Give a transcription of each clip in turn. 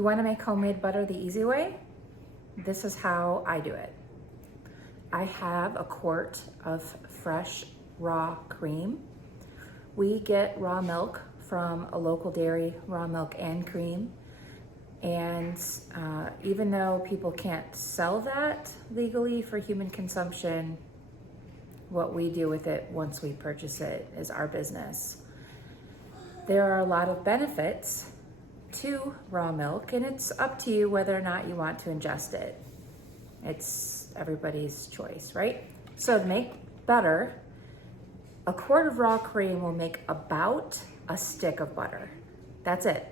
You want to make homemade butter the easy way? This is how I do it. I have a quart of fresh raw cream. We get raw milk from a local dairy, raw milk and cream. And even though people can't sell that legally for human consumption, what we do with it once we purchase it is our business. There are a lot of benefits to raw milk, and it's up to you whether or not you want to ingest it. It's everybody's choice, right? So to make butter, a quart of raw cream will make about a stick of butter. That's it,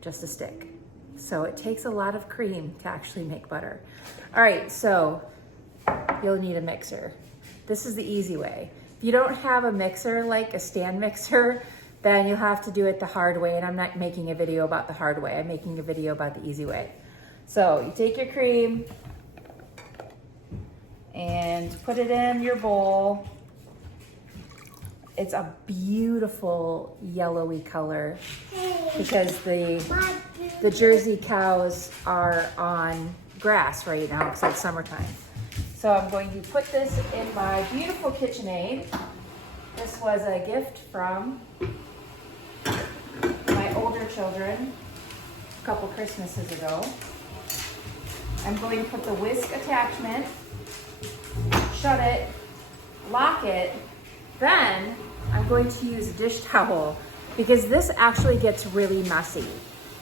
just a stick. So it takes a lot of cream to actually make butter. All right, so you'll need a mixer. This is the easy way. If you don't have a mixer, like a stand mixer, then you'll have to do it the hard way. And I'm not making a video about the hard way. I'm making a video about the easy way. So you take your cream and put it in your bowl. It's a beautiful yellowy color because the Jersey cows are on grass right now because it's summertime. So I'm going to put this in my beautiful KitchenAid. This was a gift from my older children a couple Christmases ago. I'm going to put the whisk attachment, shut it, lock it, then I'm going to use a dish towel because this actually gets really messy.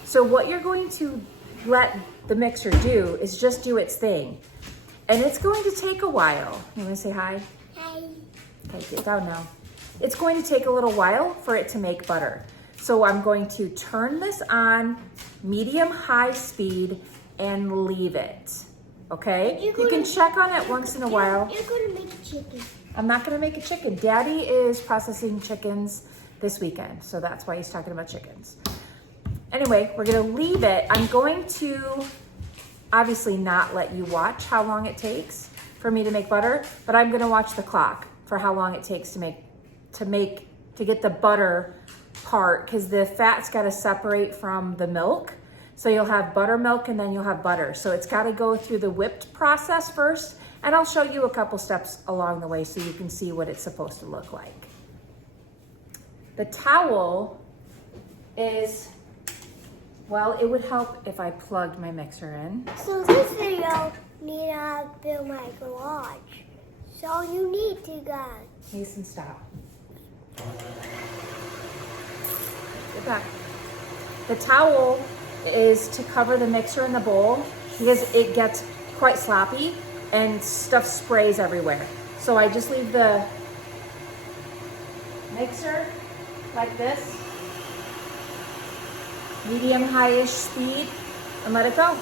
So what you're going to let the mixer do is just do its thing. And it's going to take a while. You want to say hi? Hi. Okay, get down now. It's going to take a little while for it to make butter. So I'm going to turn this on medium-high speed and leave it, okay? You can check on it once in a while. You're going to make a chicken. I'm not going to make a chicken. Daddy is processing chickens this weekend, so that's why he's talking about chickens. Anyway, we're going to leave it. I'm going to obviously not let you watch how long it takes for me to make butter, but I'm going to watch the clock for how long it takes to get the butter part, because the fat's got to separate from the milk. So you'll have buttermilk and then you'll have butter. So it's got to go through the whipped process first, and I'll show you a couple steps along the way so you can see what it's supposed to look like. The towel is, well, it would help if I plugged my mixer in. So this video need to build my garage. So you need to guys. Mason, stop. Get back. The towel is to cover the mixer in the bowl because it gets quite sloppy and stuff sprays everywhere. So I just leave the mixer like this, medium-high-ish speed, and let it go.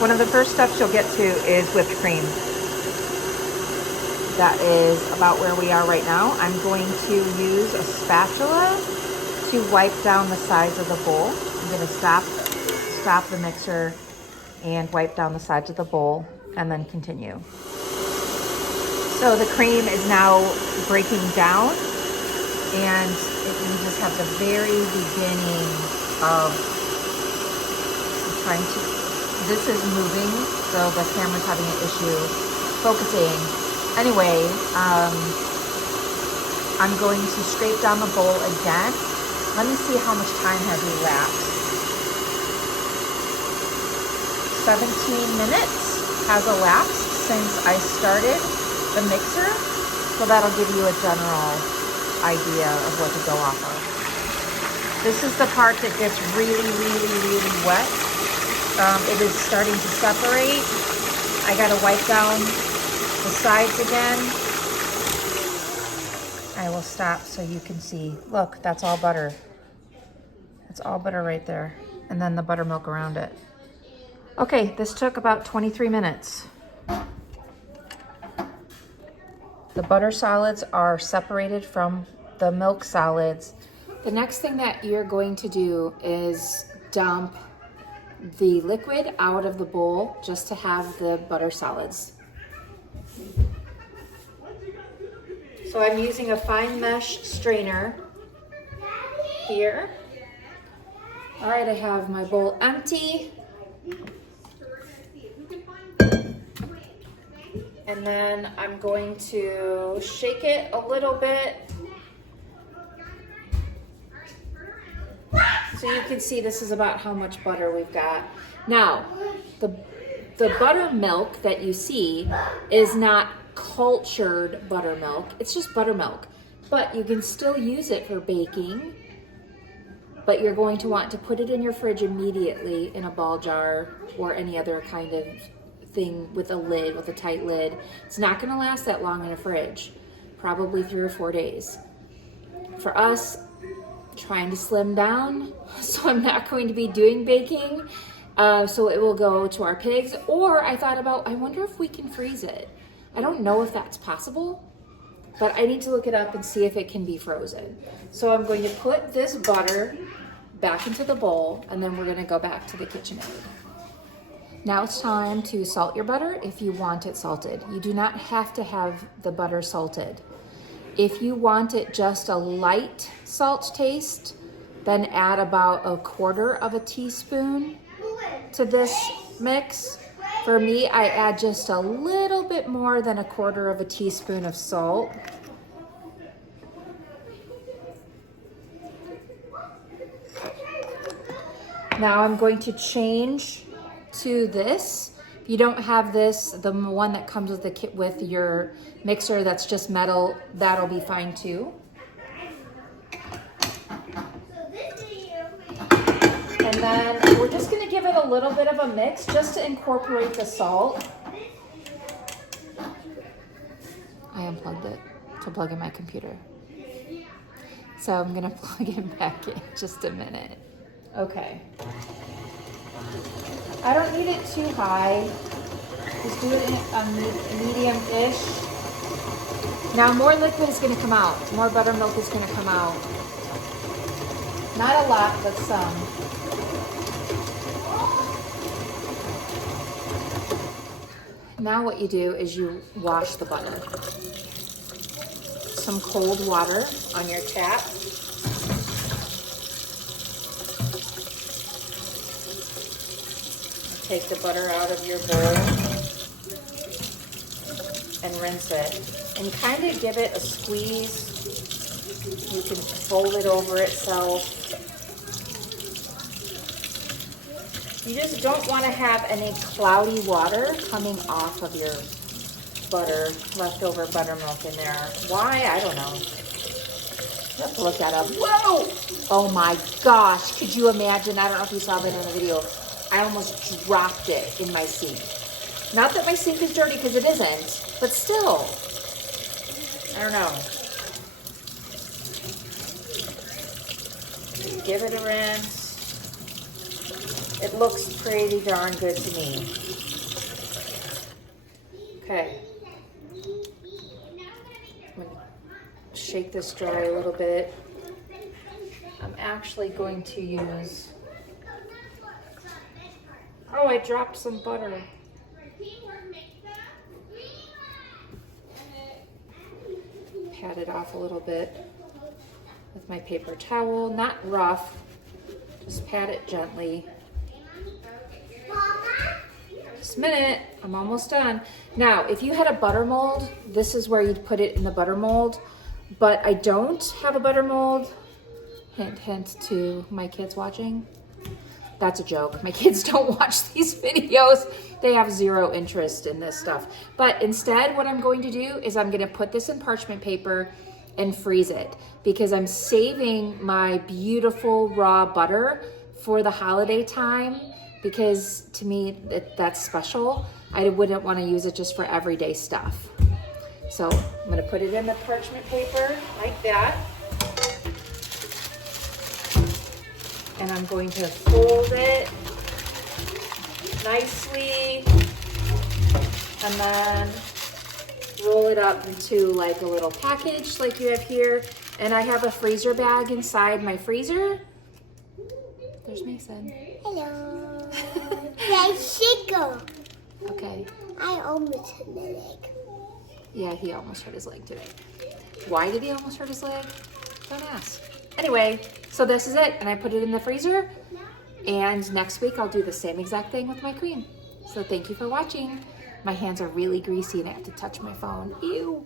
One of the first steps you'll get to is whipped cream. That is about where we are right now. I'm going to use a spatula to wipe down the sides of the bowl. I'm going to stop the mixer and wipe down the sides of the bowl and then continue. So the cream is now breaking down, and we just have the very beginning of this is moving, so the camera's having an issue focusing. Anyway, I'm going to scrape down the bowl again. Let me see how much time has elapsed. 17 minutes has elapsed since I started the mixer, so that'll give you a general idea of what to go off of. This is the part that gets really, really, really wet. It is starting to separate. I gotta wipe down the sides again. I will stop so you can see. Look, that's all butter. That's all butter right there. And then the buttermilk around it. Okay, this took about 23 minutes. The butter solids are separated from the milk solids. The next thing that you're going to do is dump the liquid out of the bowl just to have the butter solids. So I'm using a fine mesh strainer here. All right, I have my bowl empty. And then I'm going to shake it a little bit. So you can see this is about how much butter we've got. Now, the buttermilk that you see is not cultured buttermilk. It's just buttermilk. But you can still use it for baking. But you're going to want to put it in your fridge immediately in a ball jar or any other kind of thing with a lid, with a tight lid. It's not going to last that long in a fridge, probably 3 or 4 days. For us, trying to slim down, so I'm not going to be doing baking, so it will go to our pigs. Or I thought about, I wonder if we can freeze it. I don't know if that's possible, but I need to look it up and see if it can be frozen. So I'm going to put this butter back into the bowl, and then we're going to go back to the KitchenAid. Now it's time to salt your butter if you want it salted. You do not have to have the butter salted. If you want it just a light salt taste, then add about 1/4 teaspoon to this mix. For me, I add just a little bit more than 1/4 teaspoon of salt. Now I'm going to change to this. If you don't have this, the one that comes with the kit with your mixer that's just metal, that'll be fine too. And then we're just gonna give it a little bit of a mix just to incorporate the salt. I unplugged it to plug in my computer. So I'm gonna plug it back in just a minute. Okay. I don't need it too high. Just do it in medium-ish. Now more liquid is gonna come out. More buttermilk is gonna come out. Not a lot, but some. Now what you do is you wash the butter. Some cold water on your tap. Take the butter out of your bowl and rinse it. And kind of give it a squeeze. You can fold it over itself. You just don't want to have any cloudy water coming off of your butter, leftover buttermilk in there. Why? I don't know. You have to look that up. Whoa! Oh my gosh, could you imagine? I don't know if you saw that in the video. I almost dropped it in my sink. Not that my sink is dirty, because it isn't, but still. I don't know. Give it a rinse. It looks pretty darn good to me. Okay. I'm going to shake this dry a little bit. I'm actually going to use... Oh, I dropped some butter. Pat it off a little bit with my paper towel. Not rough, just pat it gently. Just a minute, I'm almost done. Now, if you had a butter mold, this is where you'd put it in the butter mold, but I don't have a butter mold. Hint, hint to my kids watching. That's a joke. My kids don't watch these videos. They have zero interest in this stuff. But instead, what I'm going to do is I'm going to put this in parchment paper and freeze it, because I'm saving my beautiful raw butter for the holiday time, because to me, that's special. I wouldn't want to use it just for everyday stuff. So I'm going to put it in the parchment paper like that. And I'm going to fold it nicely and then roll it up into like a little package like you have here. And I have a freezer bag inside my freezer. There's Mason. Hello. Let's go. Okay. I almost hurt my leg. Yeah, he almost hurt his leg today. Why did he almost hurt his leg? Don't ask. Anyway, so this is it, and I put it in the freezer And next week I'll do the same exact thing with my cream. So thank you for watching. My hands are really greasy and I have to touch my phone. Ew.